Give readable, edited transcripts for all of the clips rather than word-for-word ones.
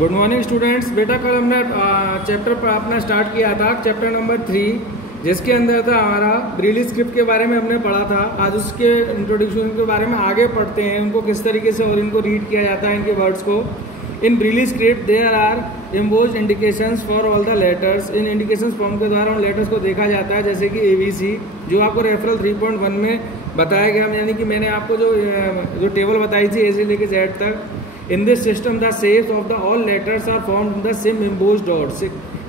Good morning students. बेटा कल हमने चैप्टर पर अपना स्टार्ट किया था, चैप्टर नंबर 3, जिसके अंदर था हमारा ब्रीली स्क्रिप्ट के बारे में हमने पढ़ा था। आज उसके इंट्रोडक्शन के बारे में आगे पढ़ते हैं, उनको किस तरीके से और इनको रीड किया जाता है, इनके वर्ड्स को। In Braille script there are imposed indications for all the letters. इन इंडिकेशंस फॉर्म के द्वारा उन लेटर्स को देखा जाता है, जैसे कि ABC, जो आपको रेफरल 3.1 में बताया गया। यानी कि मैंने आपको जो टेबल बताई थी A से लेके Z तक। In this system the shapes of the all letters are formed in the same imposed dots.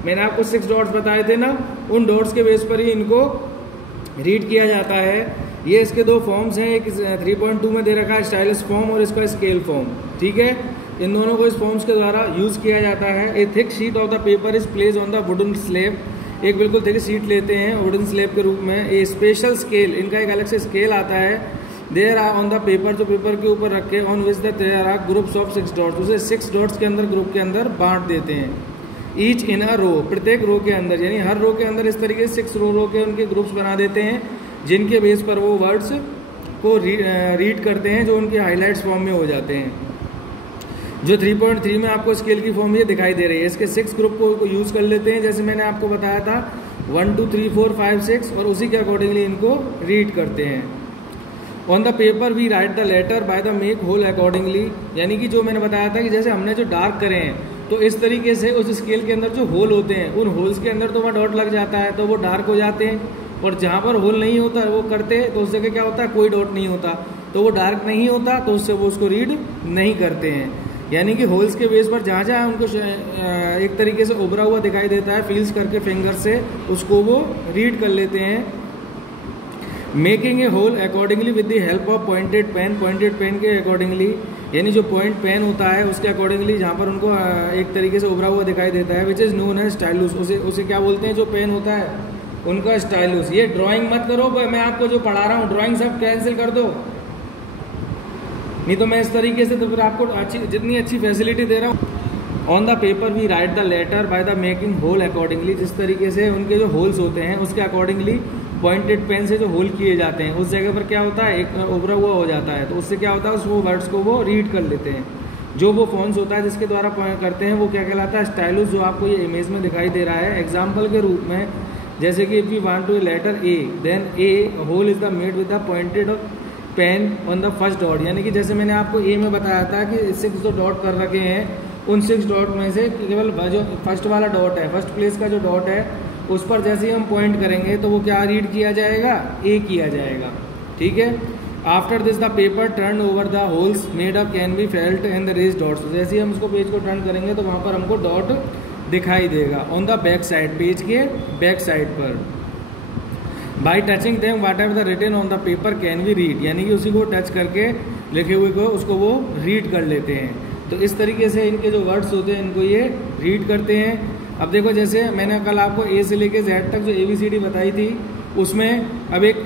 मैंने आपको 6 डॉट्स बताए थे ना, उन डॉट्स के बेस पर ही इनको रीड किया जाता है। ये इसके दो फॉर्म्स हैं, एक 3.2 में दे रखा है स्टाइलस फॉर्म और इसका स्केल फॉर्म, ठीक है। इन दोनों को इस फॉर्म्स के द्वारा यूज किया जाता है। ए thick sheet of the paper is place on the wooden slab. एक बिल्कुल थिक शीट लेते हैं वुडन स्लेब के रूप में। ए स्पेशल स्केल, इनका एक अलग से स्केल आता है। There are on the paper, जो पेपर के ऊपर रखे, on which there are groups of 6 dots. उसे 6 डॉट्स के अंदर, ग्रुप के अंदर बांट देते हैं। ईच इन अ रो, प्रत्येक रो के अंदर, यानी हर रो के अंदर इस तरीके से 6 रो के उनके ग्रुप्स बना देते हैं, जिनके बेस पर वो वर्ड्स को रीड करते हैं, जो उनके हाईलाइट्स फॉर्म में हो जाते हैं। जो 3.3 में आपको स्केल की फॉर्म ये दिखाई दे रही है। इसके 6 ग्रुप को यूज कर लेते हैं, जैसे मैंने आपको बताया था 1 2 3 4 5 6, और उसी के अकॉर्डिंगली इनको रीड करते हैं। On the paper we write the letter by the make hole accordingly. यानी कि जो मैंने बताया था कि जैसे हमने जो डार्क करे हैं, तो इस तरीके से उस स्केल के अंदर जो होल होते हैं, उन होल्स के अंदर तो वहाँ डॉट लग जाता है, तो वो डार्क हो जाते हैं। और जहाँ पर होल नहीं होता वो करते हैं, तो उससे क्या होता है, कोई डॉट नहीं होता, तो वो डार्क नहीं होता, तो उससे वो उसको रीड नहीं करते हैं। यानी कि होल्स के बेस पर जहाँ जहाँ उनको एक तरीके से उभरा हुआ दिखाई देता है, फील्स करके फिंगर से उसको वो रीड कर लेते हैं। Making a hole accordingly with the help of pointed pen. Pointed pen के अकॉर्डिंगली, यानी जो पॉइंट पेन होता है उसके अकॉर्डिंगली, जहाँ पर उनको एक तरीके से उभरा हुआ दिखाई देता है, which is known as stylus. उसे क्या बोलते हैं, जो पेन होता है उनका स्टाइलस। ये ड्राइंग मत करो, मैं आपको जो पढ़ा रहा हूँ ड्राइंग सब कैंसिल कर दो, नहीं तो मैं इस तरीके से तो फिर आपको जितनी अच्छी फैसिलिटी दे रहा हूँ। On the paper we write the letter by the making hole accordingly. जिस तरीके से उनके जो होल्स होते हैं उसके अकॉर्डिंगली पॉइंटेड पेन से जो होल किए जाते हैं, उस जगह पर क्या होता है, एक उभरा हुआ हो जाता है, तो उससे क्या होता है, उस वो वर्ड्स को वो रीड कर लेते हैं। जो वो फॉन्ट्स होता है जिसके द्वारा करते हैं, वो क्या कहलाता है, स्टाइलस, जो आपको ये इमेज में दिखाई दे रहा है। एग्जाम्पल के रूप में, जैसे कि if you want to letter A, then A hole is the made with the pointed pen on the first dot. यानी कि जैसे मैंने आपको A में बताया था कि 6 जो डॉट कर रखे हैं, उन 6 डॉट में से केवल जो फर्स्ट वाला डॉट है, फर्स्ट प्लेस का जो डॉट है, उस पर जैसे ही हम पॉइंट करेंगे तो वो क्या रीड किया जाएगा, A किया जाएगा, ठीक है। After this the paper turn over the holes made up can be felt and the raise dots. जैसे ही हम उसको पेज को टर्न करेंगे तो वहाँ पर हमको डॉट दिखाई देगा on the back side, page के बैक साइड पर। By touching them whatever the written on the paper can be read. यानी कि उसी को टच करके लिखे हुए को उसको वो रीड कर लेते हैं। तो इस तरीके से इनके जो वर्ड्स होते हैं इनको ये रीड करते हैं। अब देखो, जैसे मैंने कल आपको A से लेके Z तक जो ABCD बताई थी, उसमें अब एक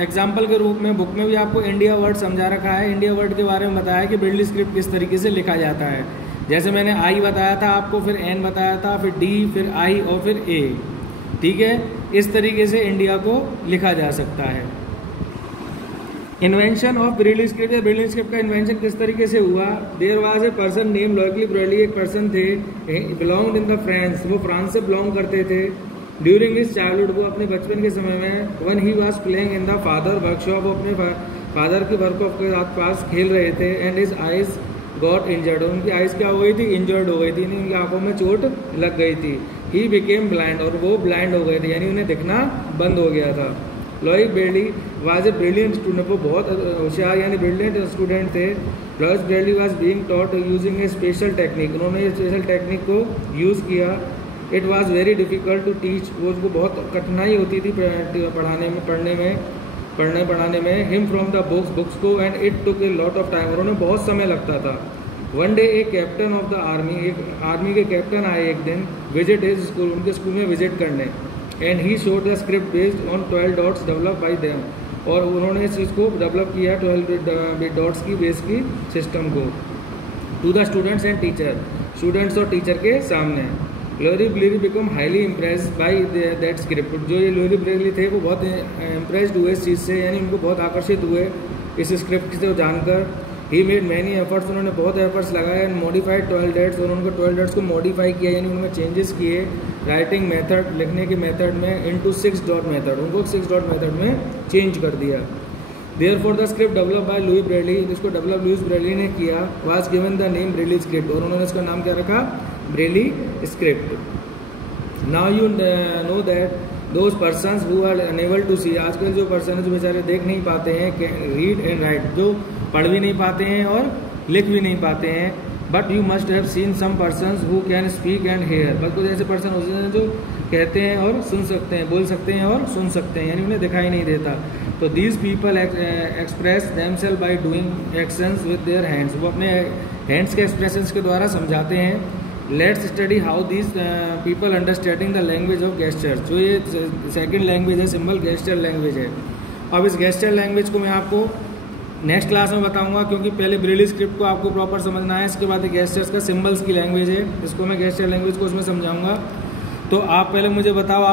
एग्जाम्पल के रूप में बुक में भी आपको इंडिया वर्ड समझा रखा है। इंडिया वर्ड के बारे में बताया कि ब्रीली स्क्रिप्ट किस तरीके से लिखा जाता है। जैसे मैंने I बताया था आपको, फिर N बताया था, फिर D, फिर I और फिर A, ठीक है। इस तरीके से इंडिया को लिखा जा सकता है। Invention of Braille script, Braille script का इन्वेंशन किस तरीके से हुआ। There was a person name Louis Braille. एक पर्सन थे, बिलोंग्ड इन द फ्रांस, वो फ्रांस से बिलोंग करते थे। ड्यूरिंग हिज चाइल्डहुड, वो अपने बचपन के समय में, when he was playing in the father workshop, वो अपने फादर की वर्कशॉप के पास खेल रहे थे। And his eyes got injured, उनकी आईज क्या हो गई थी, इंजर्ड हो गई थी, उनकी आंखों में चोट लग गई थी। ही बिकेम ब्लाइंड, और वो ब्लाइंड हो गए थे, यानी उन्हें दिखना बंद हो गया था। Louis Braille was a brilliant student, वो बहुत होशियार यानी ब्रिलियंट स्टूडेंट थे। Louis Braille was being taught using a special technique, उन्होंने स्पेशल टेक्निक को यूज़ किया। It was very difficult to teach, वो उसको बहुत कठिनाई होती थी पढ़ाने में। हिम फ्रॉम द बुक्स को, and it took a lot of time, उन्होंने बहुत समय लगता था। One day a captain of the army, एक आर्मी के कैप्टन आए एक दिन, विजिट हिज स्कूल, उनके स्कूल में विजिट करने। And he showed the script based on 12 dots develop by them, और उन्होंने इस चीज़ को डेवलप किया 12 डॉट्स की बेस की सिस्टम को, to the students and teacher, students और टीचर के सामने। Louis Braille become highly impressed by that script, जो ये लॉरी ब्रेली थे वो बहुत इम्प्रेस्ड हुए इस चीज़ से, यानी उनको बहुत आकर्षित हुए इस स्क्रिप्ट से जानकर। ही मेड मैनी एफर्ट्स, उन्होंने बहुत एफर्ट्स लगाए, एंड मॉडिफाइड 12 डेट्स, और उनको 12 डेट्स को मॉडिफाई किया, यानी उनमें चेंजेस किए राइटिंग मेथड, लिखने के मेथड में, इनटू 6 डॉट मेथड, उनको 6 डॉट मेथड में चेंज कर दिया। Therefore the script develop by Louis Braille, जिसको डेवलप लुईस ब्रेली ने किया, was given the name Braille script, और उन्होंने इसका नाम क्या रखा, Braille script. Now you know that those persons who are unable to see, आजकल जो पर्सन है जो बेचारे देख नहीं पाते हैं, रीड एंड राइट, जो पढ़ भी नहीं पाते हैं और लिख भी नहीं पाते हैं, but you must have seen some persons who can speak and hear, बस कुछ ऐसे पर्सन होते हैं जो कहते हैं और सुन सकते हैं, बोल सकते हैं और सुन सकते हैं, यानी उन्हें दिखाई नहीं देता। तो these people express themselves by doing actions with their hands, वो अपने हैंड्स के एक्सप्रेशंस के द्वारा समझाते हैं। Let's study how these people understanding the language of gesture, जो ये सेकेंड लैंग्वेज है, सिंबल गेस्चर लैंग्वेज है। अब इस गेस्चर लैंग्वेज को मैं आपको नेक्स्ट क्लास में बताऊंगा, क्योंकि पहले ब्रेली स्क्रिप्ट को आपको प्रॉपर समझना है, इसके बाद गेस्चर्स का सिंबल्स की लैंग्वेज है, इसको मैं गेस्चर लैंग्वेज को उसमें समझाऊंगा। तो आप पहले मुझे बताओ, आप